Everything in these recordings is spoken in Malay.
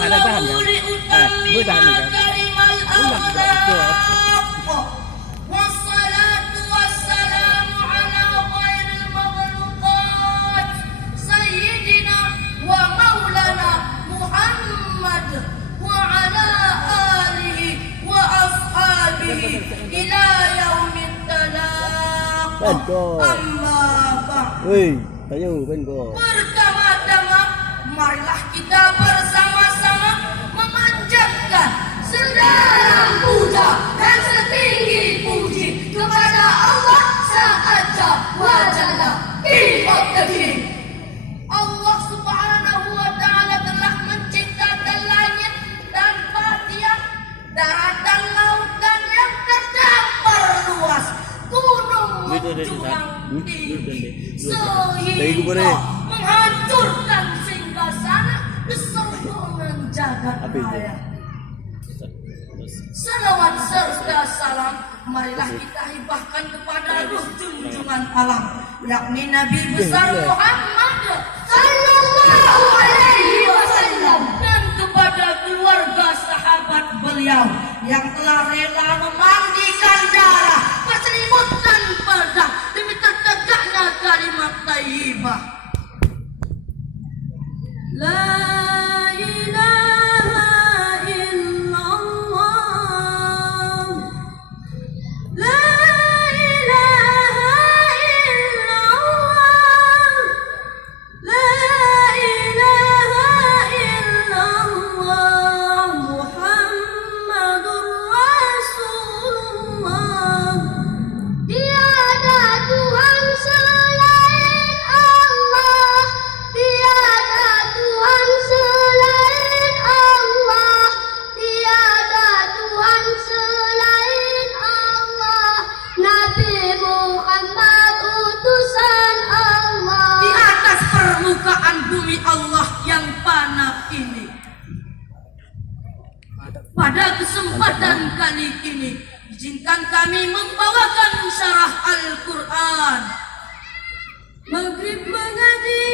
tahan kan? Gue tahan kan? Wassalatu wassalamu ala khairil makhluqat Sayyidina wa maulana Muhammad wa ala alihi wa ashabihi ila yaumil talaq. Amma ba'd. Ayo Bengo. Pertama-tama marilah kita bersama-sama memanjatkan segala puja dan setinggi puji kepada Allah Ta'ala wa Jalla King of the King. Allah Subhanahu wa Ta'ala telah menciptakan langit dan tiang, daratan, lautan yang terdampar luas, gunung menjulang tinggi, sehingga menghancurkan singgasana kesombongan jagat raya. Salawat serta salam marilah kita hibahkan kepada ruh junjungan alam, yakni Nabi besar Muhammad sallallahu alaihi wasallam, dan kepada keluarga sahabat beliau yang telah rela memandikan darah, berselimutkan pedang demi tertegaknya kalimat thayyibah. La ilaha illallah, la ilaha illallah, la ilaha illallah, Muhammadur Rasulullah. Tiada Tuhan selain Allah, tiada Tuhan selain Allah, tiada Tuhan selain Allah. Nabi Muhammad utusan Allah. Di atas permukaan bumi Allah yang fana ini, pada kesempatan kali ini izinkan kami membawakan syarah Al-Quran. Maghrib mengaji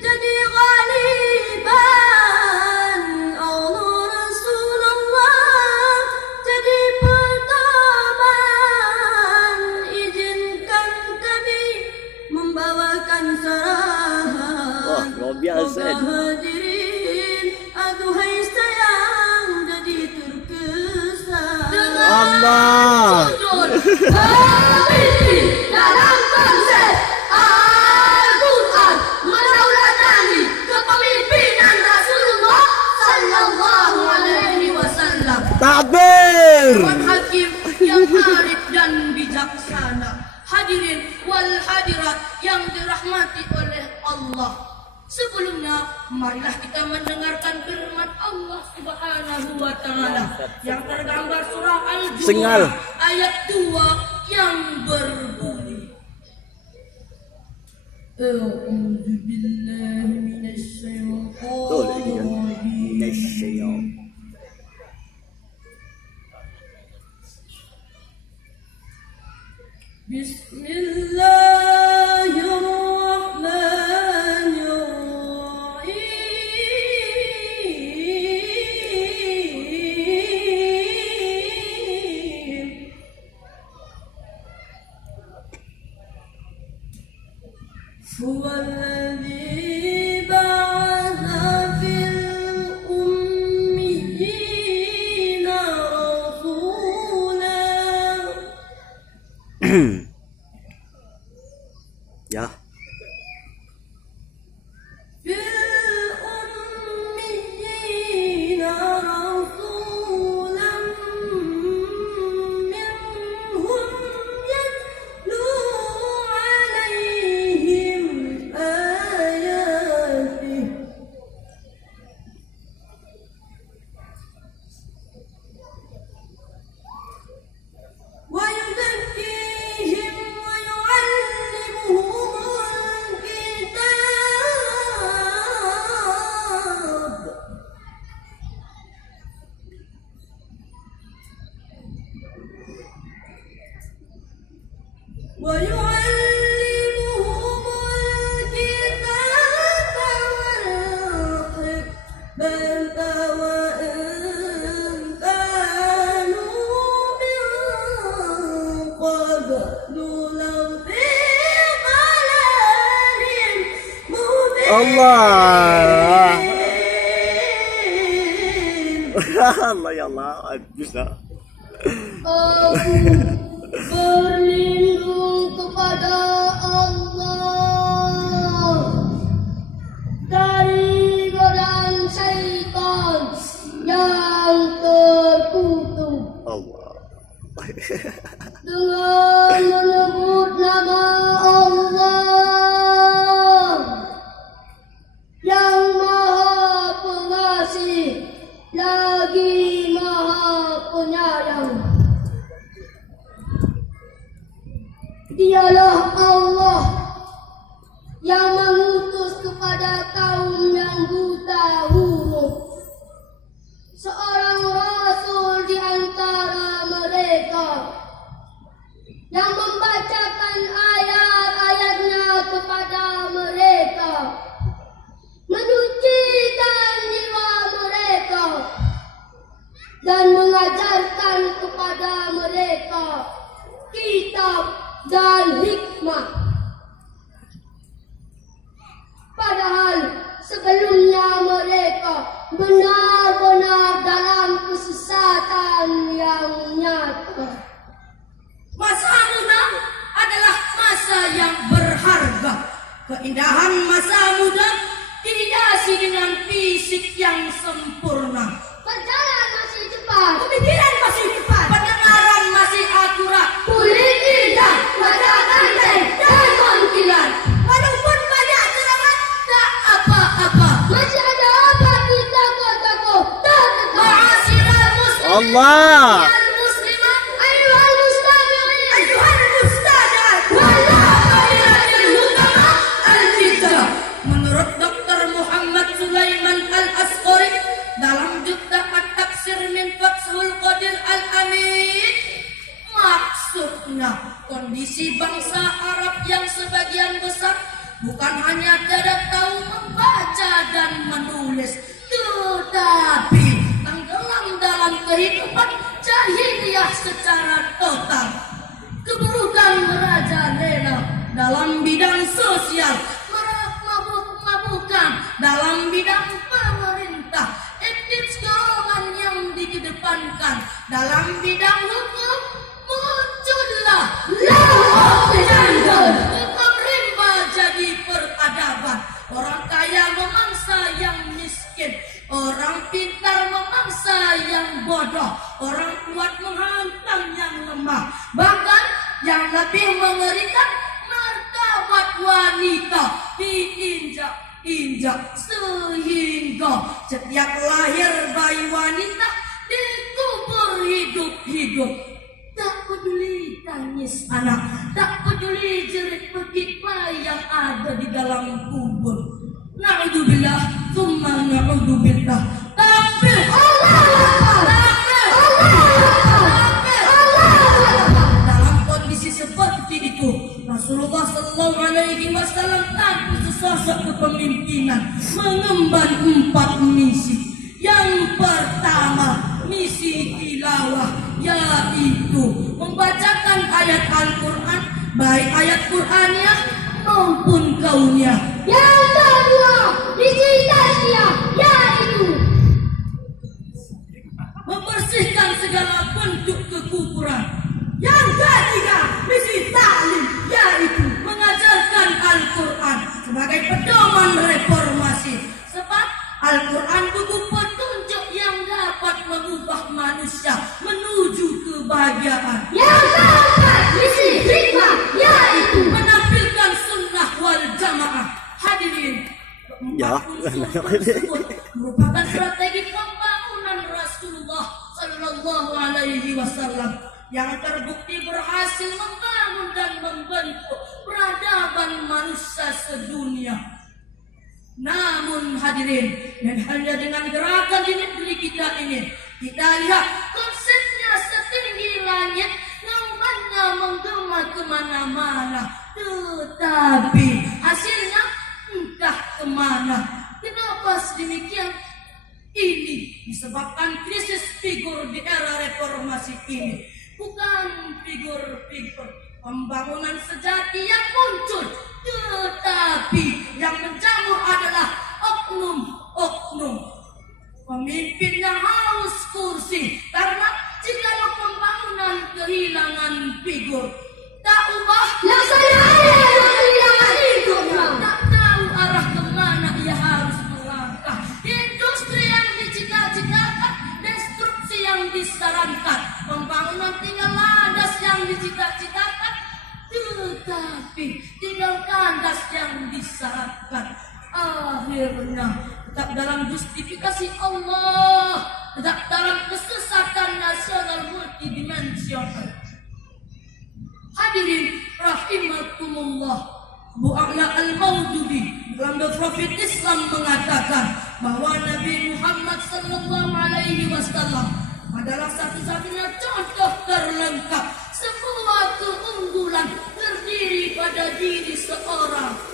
jadi ghaliban, Allah Rasulullah jadi pertaban. Izinkan kami membawakan syarahan. Luar biasa. Hadirin, aduhai sayang jadi terkesan. Allah. Dalam konsep Al-Quran menaungi kepemimpinan Rasulullah sallallahu alaihi wasallam. Takbir. Tuhan Hakim yang arif dan bijaksana. Hadirin wal hadirat yang dirahmati oleh Allah. Sebelumnya, marilah kita mendengarkan firman Allah Subhanahu wa Ta'ala yang tergambar surah Al-Jumu'ah ayat 2 yang berbunyi, A'udzu billahi minasy syaithanir rajim. Bismillahirrahmanirrahim. Huwallazi ba'atha fil ummiyina rasulan. Ya. ويعلمهم الكتاب والحكمة فضل في ضلال مبين Allah. Allah ya Allah, bisa. Aku berlindung kepada Allah dari godaan syaitan yang terkutuk. Allah. Dengan menyebut nama Allah yang Maha Pengasih lagi Maha Penyayang. Dialah Allah yang mengutus kepada kaum yang buta huruf seorang rasul di antara mereka yang membacakan ayat-ayatnya kepada mereka, menyucikan jiwa mereka dan mengajarkan kepada mereka kitab dan hikmah. Padahal sebelumnya mereka benar-benar dalam kesesatan yang nyata. Masa muda adalah masa yang berharga. Keindahan masa muda dihiasi dengan fisik yang sempurna. Berjalan masih cepat, pemikiran masih cepat, pendengaran masih akurat, kulit indah, mata ganteng dan mengkilat. Walaupun banyak ceramah, tak apa-apa. Masih ada apa kita katakan terdekat. Ma'asyiral muslimin, Allah. wal muslimat, ayyuhal mustami'in, ayyuhal mustadat, wallahil hukama al-hijrah. Menurut Dr. Muhammad Sulaiman Al-Asqari dalam Jubdah At-Tafsir min Fathul Qadir Al-Amin, maksudnya kondisi bangsa Arab yang sebagian besar bukan hanya tidak tahu membaca dan menulis, tetapi tenggelam dalam kehidupan jahiliyah secara total. Keburukan merajalela dalam bidang sosial, mabuk-mabukan dalam bidang pemerintah, etis golongan yang dikedepankan dalam bidang hukum, muncullah law of the jungle. Hukum rimba jadi peradaban. Orang kaya memangsa yang miskin, orang pintar memangsa yang bodoh, orang kuat menghantam yang lemah. Bahkan yang lebih mengerikan, martabat wanita diinjak-injak sehingga setiap lahir bayi wanita dikubur hidup-hidup. Tak peduli tangis anak, tak peduli jerit pekik bayi yang ada di dalam kubur. Na'udzubillah, tsumma na'udzubillah. Tapi dalam kondisi seperti itu, Rasulullah Sallallahu Alaihi Wasallam tanpa sesosok kepemimpinan mengemban 4 misi. Yang pertama, misi tilawah, yaitu membacakan ayat Al-Quran, baik ayat Qur'aniyah maupun kauniyah. Yang kedua, misi tasbih, yaitu membersihkan segala bentuk kekufuran. Yang ketiga, misi ta'lim, yaitu mengajarkan Al-Quran sebagai pedoman reformasi. Sebab Al-Quran buku petunjuk yang dapat mengubah manusia menuju kebahagiaan. Yang keempat, misi hikmah, yaitu menampilkan sunnah wal jamaah. Hadirin, Ya. tersebut merupakan strategi pembangunan Rasulullah Sallallahu Alaihi Wasallam yang terbukti berhasil membangun dan membentuk peradaban manusia sedunia. Namun hadirin, dan hanya dengan gerakan di negeri kita ini, kita lihat konsepnya setinggi langit, naungannya menggema kemana-mana, tetapi hasilnya entah kemana. Kenapa sedemikian? Ini disebabkan krisis figur di era reformasi ini. Bukan figur-figur pembangunan sejati yang muncul, tetapi yang menjamur adalah oknum-oknum. Pemimpin yang haus kursi, karena jika pembangunan kehilangan figur, tak ubah kehilangan figurnya, tak tahu arah kemana ia harus melangkah. Industri yang dicita-citakan, destruksi yang disarankan, pembangunan tinggal landas yang dicita-citakan, tetapi tinggal kandas yang disyaratkan. Akhirnya tetap dalam justifikasi Allah, tetap dalam kesesatan nasional multidimensional. Hadirin rahimakumullah, Abu A'la Al-Maududi dalam The Prophet Islam mengatakan bahwa Nabi Muhammad sallallahu alaihi wasallam adalah satu-satunya contoh terlengkap. Semua keunggulan terdiri pada diri seorang.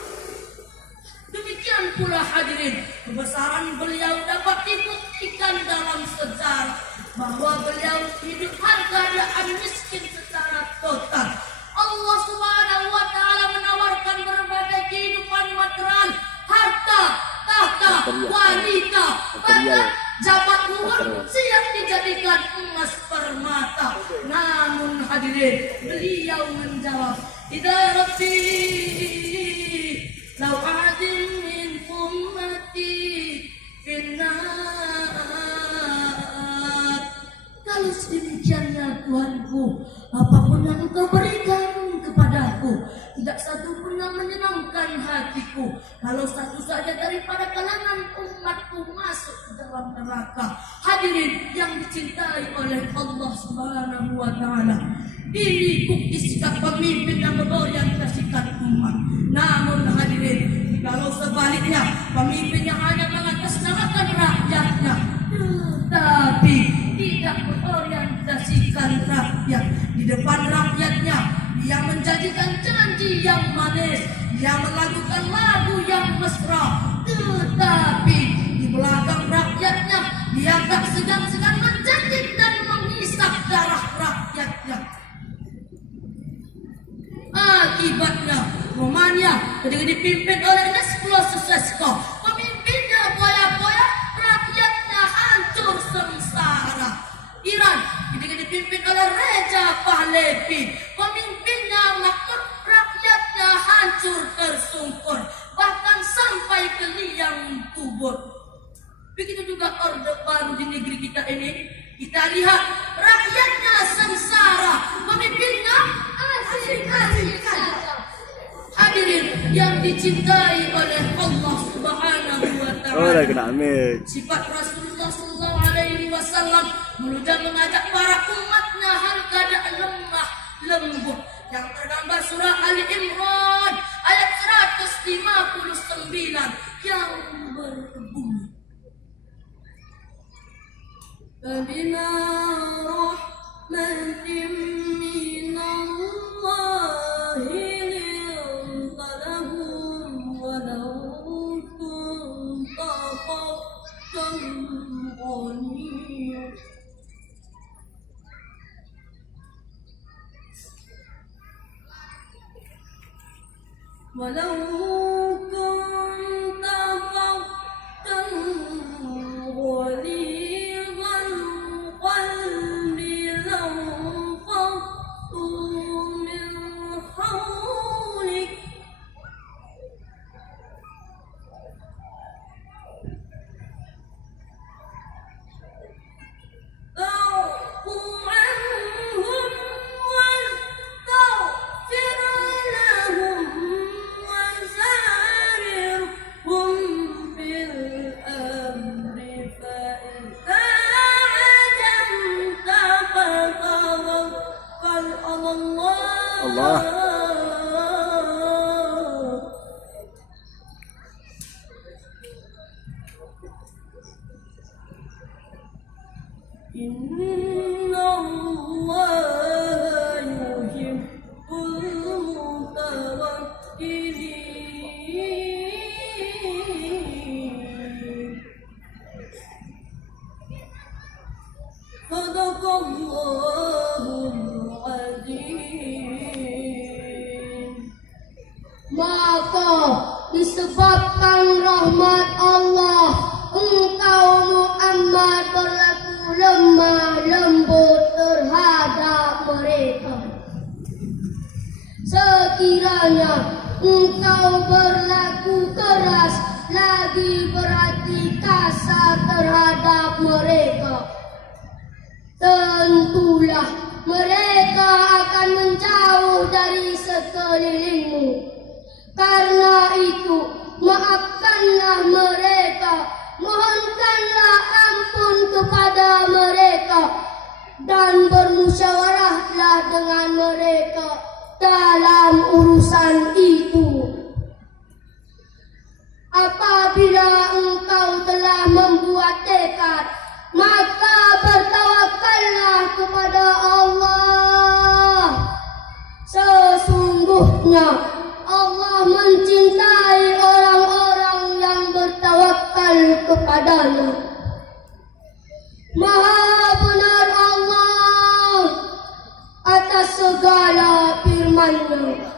Demikian pula hadirin, kebesaran beliau dapat dibuktikan dalam sejarah bahwa beliau hidup keadaan miskin secara total. Allah Subhanahu wa taala menawarkan berbagai kehidupan material, harta, tahta, wanita, bahkan jabat luhur siap dijadikan emas permata. Namun hadirin, beliau menjawab, "Idza rabbi law adil min ummati finnar." Kalau sedemikiannya Tuhanku, apapun yang Engkau berikan kepadaku, tidak satu pun yang menyenangkan hatiku. Kalau satu saja daripada kalangan umatku masuk ke dalam neraka. Hadirin yang dicintai oleh Allah Subhanahu wa taala, ini bukti sikap pemimpin yang berorientasikan umat. Namun hadirin, kalau sebaliknya pemimpin yang hanya mengatasnamakan rakyatnya, tetapi tidak berorientasikan rakyat, di depan rakyatnya dia menjanjikan janji yang manis, dia melakukan lagu yang mesra, tetapi di belakang rakyatnya dia tak segan-segan menjanji dan menghisap darah rakyatnya. Akibatnya Romania ketika dipimpin oleh Laszlo Ceausescu, pemimpinnya boya-boya, rakyatnya hancur sengsara. Iran ketika dipimpin oleh Reza Pahlavi, pemimpinnya makmur, rakyatnya hancur tersungkur, bahkan sampai ke liang kubur. Begitu juga Orde Baru di negeri kita ini, kita lihat rakyatnya sengsara, pemimpinnya asik-asik saja. Hadirin yang dicintai oleh Allah Subhanahu wa taala, sifat Rasulullah sallallahu alaihi wasallam mudah mengajak para umatnya hal keadaan lemah lembut yang tergambar surah Ali Imran ayat 159 yang berbunyi, "Bima rahmatin minallahi linta lahum walau kunta faddan ghaniyyan." Walau kunta faddan ghalidhal qalbi lanfaddu min hawlik. فاعف عنهم واستغفر لهم وسل Maka disebabkan rahmat Allah, engkau Muhammad berlaku lemah lembut terhadap mereka. Sekiranya engkau berlaku keras lagi berhati kasar terhadap mereka, tentulah mereka akan menjauh dari sekelilingmu. Karena itu, maafkanlah mereka, mohonkanlah ampun kepada mereka, dan bermusyawarahlah dengan mereka dalam urusan itu. Apabila engkau telah membuat tekad, maka bertawakallah kepada Allah. Sesungguhnya Allah mencintai orang-orang yang bertawakal kepadanya. Maha benar Allah atas segala firman-Nya.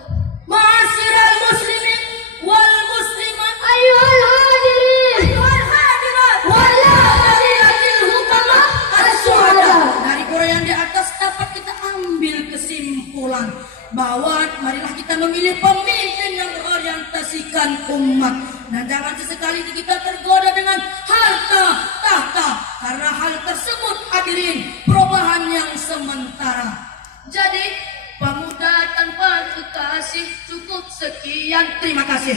Ma'asyiral muslimin wal muslimat, Ayuhal hadirin, ayuhal hadirat, wala hadilatil hukama as-suhada. Dari uraian di atas dapat kita ambil kesimpulan bahwa marilah kita memilih pemimpin yang berorientasikan umat, dan jangan sesekali kita tergoda dengan harta tahta, karena hal tersebut hadirin perubahan yang sementara. Jadi pemuda tanpa kekasih cukup sekian, terima kasih.